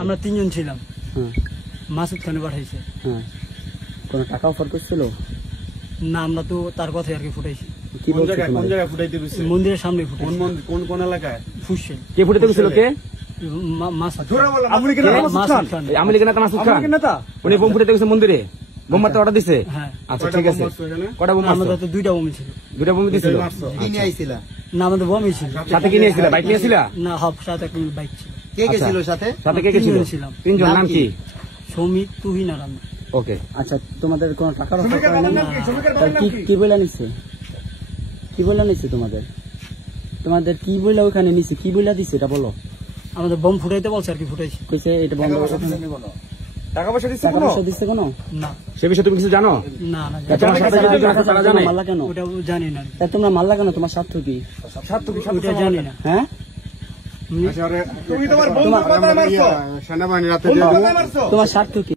আমরা 3 জন ছিলাম। মাসুদ খানে পাঠাইছে। কোন টাকা অফার করছিল না, আমরা তো তার কথাই আর কি ফুটাইছি। কোন জায়গায় ফুটাইতে গেছে? মন্দিরের সামনে ফুটাইছি। কোন এলাকায়? ফুসেল। কে ফুটাইতে গেছিল? কে? মাসুদ। আমলি কেন মাসুদ খান উনি বোম ফুটাইতে গেছে মন্দিরে? বোম মারতে অর্ডার দিছে? হ্যাঁ। আচ্ছা ঠিক আছে। কটা বোম? আমাদের তো 2টা বোম ছিল। 2টা বোম দিছিল? কি নিয়ে আইছিল? না, আমাদের বোমই ছিল। সাথে কি নিয়েছিল? বাইক নিয়েছিল? না, হব সাথে একটা বাইক ছিল। কে কে ছিল সাথে? সাথে কে কে ছিল? 3 জন। নাম কি? সমিত, তুহিন আর আমি। ওকে। আচ্ছা, তোমাদের কোন টাকার অফার করে না? কি বলে নিছে? কি বলে নিছে তোমাদের? তোমাদের কি বলে ওখানে নিছে? কি বলে দিছে এটা বলো। আমাদের বোম ফুটাইতে বলছে আর কি, ফুটাইছি। কইছে এটা বন্ধ করতে। টাকা পয়সা দিচ্ছে? টাকা পয়সা দিছে কোন? না। সে বিষয়ে তুমি কিছু জানো? না না, তোমার সাথে যদি তারা জানে? মারলা কেন? ওটা জানি না। তা তোমরা মারলা কেন? তোমার স্বার্থ কি? ওটা জানি না। হ্যাঁ, তুমি তোমার বন্ধুর কথায় মারছো? সেনাবাহিনী রাতে তোমার স্বার্থ কি?